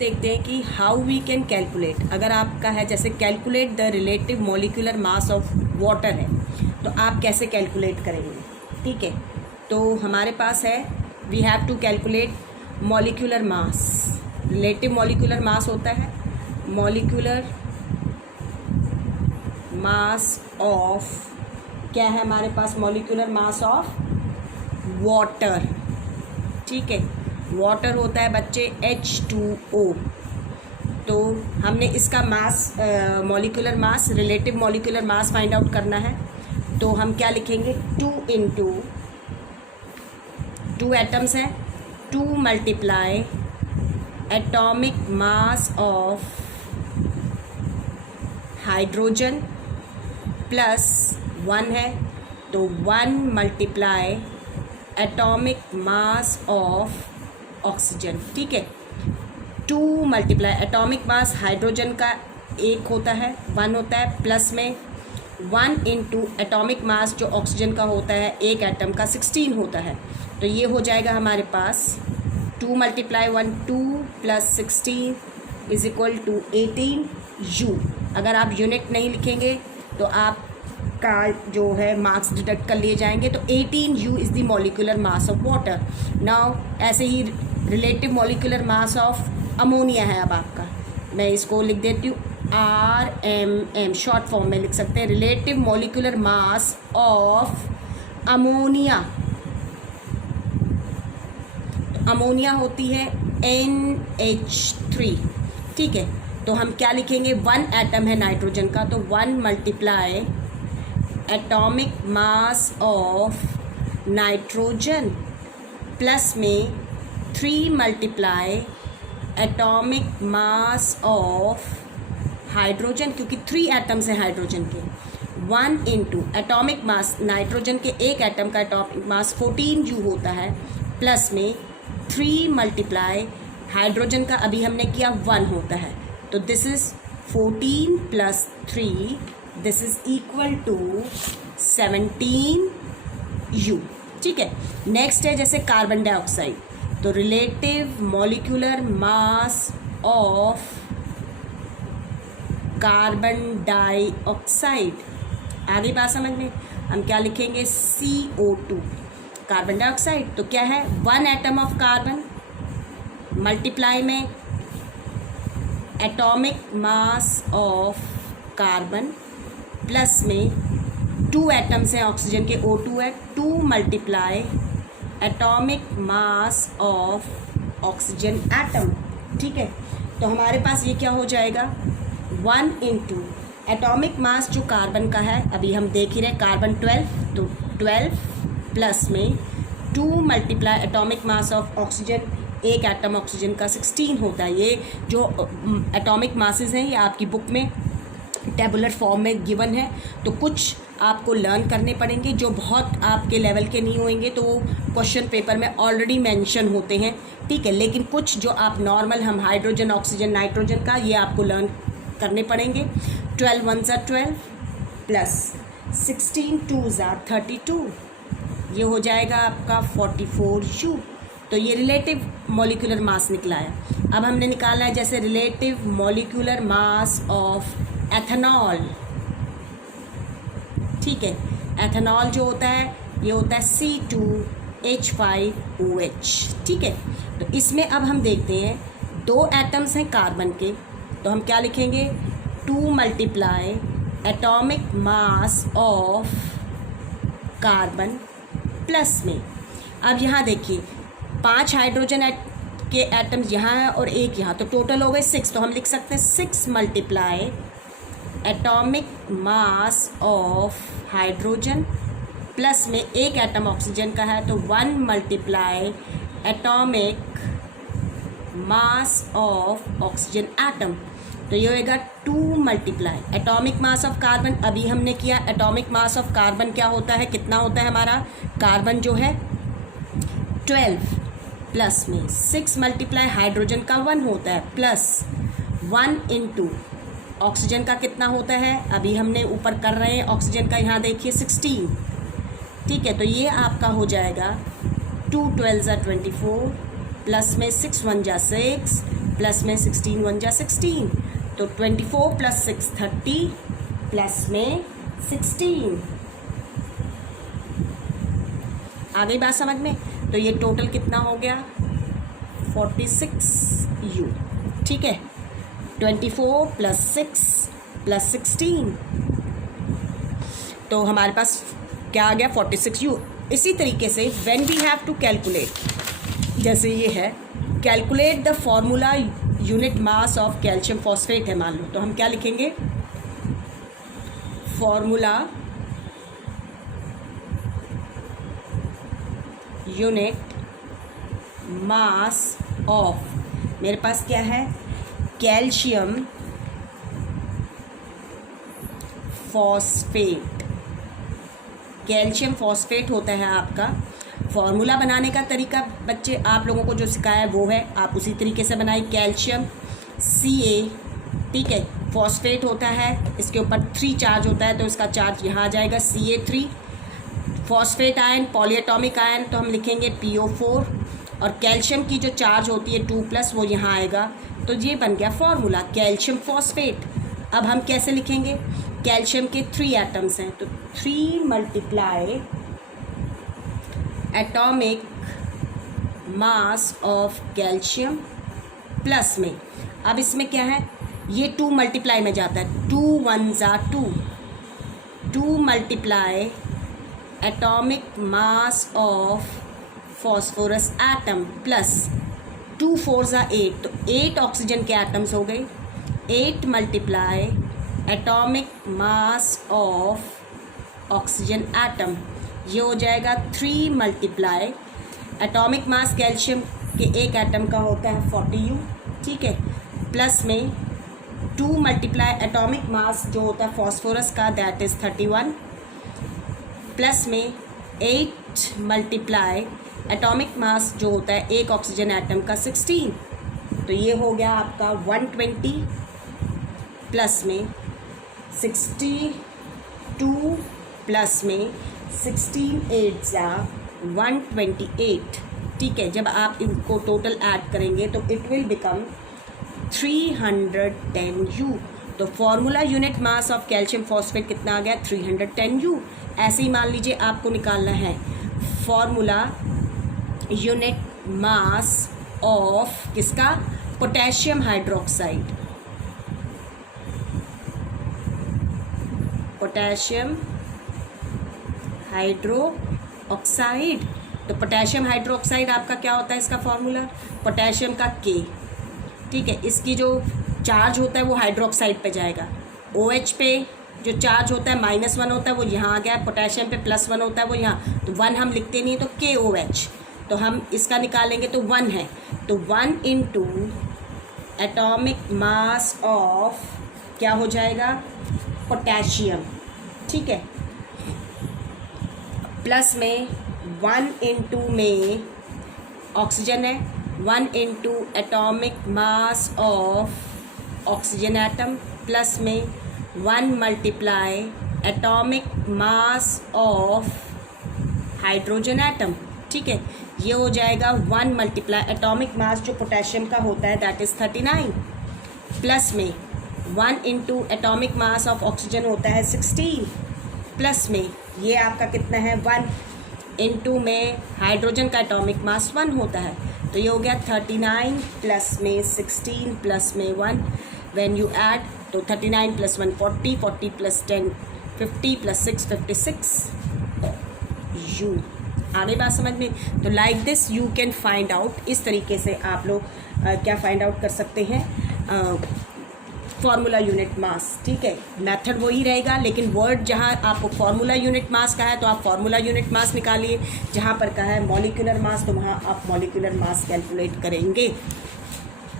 देखते हैं कि हाउ वी कैन कैलकुलेट। अगर आपका है जैसे calculate the relative molecular mass of water है, तो आप कैसे कैलकुलेट करेंगे। ठीक है, तो हमारे पास है we have to calculate molecular mass. Relative molecular mass होता है मॉलिक्यूलर मास ऑफ, क्या है हमारे पास, मॉलिक्यूलर मास ऑफ वाटर। ठीक है, वाटर होता है बच्चे H2O। तो हमने इसका mass molecular mass, relative molecular mass find out करना है। तो हम क्या लिखेंगे, 2 इंटू 2 एटम्स हैं, 2 multiply atomic mass of hydrogen plus 1 है, तो 1 multiply atomic mass of oxygen. ठीक है, 2 मल्टीप्लाई एटॉमिक मास हाइड्रोजन का 1 होता है, 1 होता है, प्लस में 1 इंटू एटॉमिक मास जो ऑक्सीजन का होता है एक एटम का 16 होता है। तो ये हो जाएगा हमारे पास 2 multiply 1 2 plus 16 is equal to 18 U। अगर आप यूनिट नहीं लिखेंगे तो आप का जो है मार्क्स डिडक्ट कर लिए जाएंगे। तो 18 U is the molecular mass of water. Now ऐसे ही relative molecular mass of ammonia है। अब आपका मैं इसको लिख देती हूँ RMM, शॉर्ट फॉर्म में लिख सकते हैं, relative molecular mass of ammonia. तो अमोनिया होती है NH3। ठीक है, तो हम क्या लिखेंगे, 1 एटम है नाइट्रोजन का, तो 1 multiply atomic mass of nitrogen plus में 3 multiply atomic mass of hydrogen, क्योंकि 3 एटम्स हैं हाइड्रोजन के। 1 इंटू एटॉमिक मास, नाइट्रोजन के एक एटम का एटॉमिक मास 14 U होता है, प्लस में 3 मल्टीप्लाई हाइड्रोजन का अभी हमने किया 1 होता है। तो this is 14 plus 3, this is equal to 17 U। ठीक है, नेक्स्ट है जैसे कार्बन डाइऑक्साइड। तो relative molecular mass of carbon dioxide, आगे बात समझ में, हम क्या लिखेंगे, CO2। कार्बन डाइऑक्साइड तो क्या है, 1 एटम ऑफ कार्बन मल्टीप्लाई में atomic mass of carbon plus में 2 एटम्स हैं ऑक्सीजन के, O2 है, 2 multiply atomic mass of oxygen atom. ठीक है, तो हमारे पास ये क्या हो जाएगा, 1 इंटू एटॉमिक मास जो कार्बन का है, अभी हम देख ही रहे कार्बन 12, तो 12 प्लस में 2 multiply atomic mass of oxygen, एक एटम ऑक्सीजन का 16 होता है। ये जो एटॉमिक मासेस हैं ये आपकी बुक में टेबुलर फॉर्म में गिवन है, तो कुछ आपको लर्न करने पड़ेंगे जो बहुत आपके लेवल के नहीं होंगे, तो वो क्वेश्चन पेपर में ऑलरेडी मेंशन होते हैं। ठीक है, लेकिन कुछ जो आप नॉर्मल हम हाइड्रोजन, ऑक्सीजन, नाइट्रोजन का, ये आपको लर्न करने पड़ेंगे। 12 1 ज़ा 12 प्लस 16 2 ज़ा 32, ये हो जाएगा आपका 44 U। तो ये रिलेटिव मॉलिक्यूलर मास निकला है। अब हमने निकालना है जैसे relative molecular mass of ethanol. ठीक है, एथेनॉल जो होता है ये होता है C2H5OH। ठीक है, तो इसमें अब हम देखते हैं 2 एटम्स हैं कार्बन के, तो हम क्या लिखेंगे, 2 multiply atomic mass of carbon plus में, अब यहाँ देखिए 5 हाइड्रोजन के एटम्स यहाँ हैं और 1 यहाँ, तो टोटल हो गए 6। तो हम लिख सकते हैं 6 multiply atomic mass of hydrogen plus में 1 एटम ऑक्सीजन का है, तो 1 multiply atomic mass of oxygen atom. तो ये होएगा 2 multiply atomic mass of carbon, अभी हमने किया एटॉमिक मास ऑफ कार्बन क्या होता है, कितना होता है हमारा, कार्बन जो है 12 प्लस में 6 मल्टीप्लाई हाइड्रोजन का 1 होता है, प्लस 1 इंटू ऑक्सीजन का कितना होता है, अभी हमने ऊपर कर रहे हैं ऑक्सीजन का, यहाँ देखिए 16। ठीक है, तो ये आपका हो जाएगा 2 12 ज़ा 24 प्लस में 6 1 जा 6 प्लस में 16 1 जा 16, तो 24 प्लस 6 30, प्लस में 16। आ गई बात समझ में? तो ये टोटल कितना हो गया 46u। ठीक है, 24 प्लस 6 प्लस 16, तो हमारे पास क्या आ गया 46u। इसी तरीके से when we have to calculate, जैसे ये है calculate the formula unit mass of calcium phosphate है मान लो, तो हम क्या लिखेंगे, फॉर्मूला यूनिट मास ऑफ, मेरे पास क्या है, कैल्शियम फॉस्फेट। कैल्शियम फॉस्फेट होता है आपका। फॉर्मूला बनाने का तरीका बच्चे आप लोगों को जो सिखाया है वो है, आप उसी तरीके से बनाइए। कैल्शियम Ca, ठीक है, फॉस्फेट होता है, इसके ऊपर 3 चार्ज होता है, तो इसका चार्ज यहाँ आ जाएगा Ca3। Phosphate ion polyatomic ion, तो हम लिखेंगे PO4, और कैल्शियम की जो चार्ज होती है 2+ वो यहाँ आएगा, तो ये बन गया फॉर्मूला कैल्शियम फॉस्फेट। अब हम कैसे लिखेंगे, कैल्शियम के 3 एटम्स हैं, तो 3 multiply atomic mass of calcium plus में, अब इसमें क्या है, ये 2 मल्टीप्लाई में जाता है, 2 1 जा 2, 2 multiply atomic mass of phosphorus atom plus 2 4 जा 8, तो 8 ऑक्सीजन के एटम्स हो गए, 8 multiply atomic mass of oxygen atom, ये हो जाएगा 3 मल्टीप्लाई एटॉमिक मास कैल्शियम के एक एटम का होता है 40u, ठीक है, प्लस में 2 मल्टीप्लाई एटॉमिक मास जो होता है फॉस्फोरस का, दैट इज़ 31, प्लस में 8 मल्टीप्लाई एटॉमिक मास जो होता है एक ऑक्सीजन एटम का 16, तो ये हो गया आपका 120, प्लस में 62, प्लस में 16 8 जा 128, ठीक है। जब आप इनको टोटल ऐड करेंगे तो इट विल बिकम 310u। तो formula unit mass of calcium phosphate कितना आ गया 310u। ऐसे ही मान लीजिए आपको निकालना है फॉर्मूला यूनिट मास ऑफ किसका, potassium hydroxide, potassium hydro oxide. तो पोटेशियम हाइड्रोक्साइड आपका क्या होता है, इसका फॉर्मूला पोटेशियम का K, ठीक है, इसकी जो चार्ज होता है वो हाइड्रोक्साइड पे जाएगा, OH पे जो चार्ज होता है -1 होता है वो यहाँ आ गया, पोटेशियम पे +1 होता है वो यहाँ, तो 1 हम लिखते नहीं, तो KOH, तो हम इसका निकालेंगे तो 1 है, तो 1 इंटू एटॉमिक मास ऑफ क्या हो जाएगा पोटेशियम, ठीक है, प्लस में 1 इंटू में ऑक्सीजन है, 1 into atomic mass of oxygen atom, plus में 1 multiply atomic mass of hydrogen atom, ठीक है, ये हो जाएगा 1 मल्टीप्लाई एटॉमिक मास जो पोटेशियम का होता है दैट इज़ 39, प्लस में 1 into atomic mass of oxygen होता है 16, प्लस में ये आपका कितना है 1 इंटू में हाइड्रोजन का एटॉमिक मास 1 होता है, तो ये हो गया 39 प्लस में 16 प्लस में 1, व्हेन यू ऐड तो 39 प्लस 1 40, 40 प्लस 10 50 प्लस 6 56 u। आगे बात समझ में? तो like this you can find out, इस तरीके से आप लोग क्या फाइंड आउट कर सकते हैं फॉर्मूला यूनिट मास, ठीक है, मेथड वही रहेगा, लेकिन वर्ड जहाँ आपको फॉर्मूला यूनिट मास का है तो आप फॉर्मूला यूनिट मास निकालिए, जहाँ पर कहा है मॉलिक्यूलर मास तो वहाँ आप मॉलिक्यूलर मास कैलकुलेट करेंगे।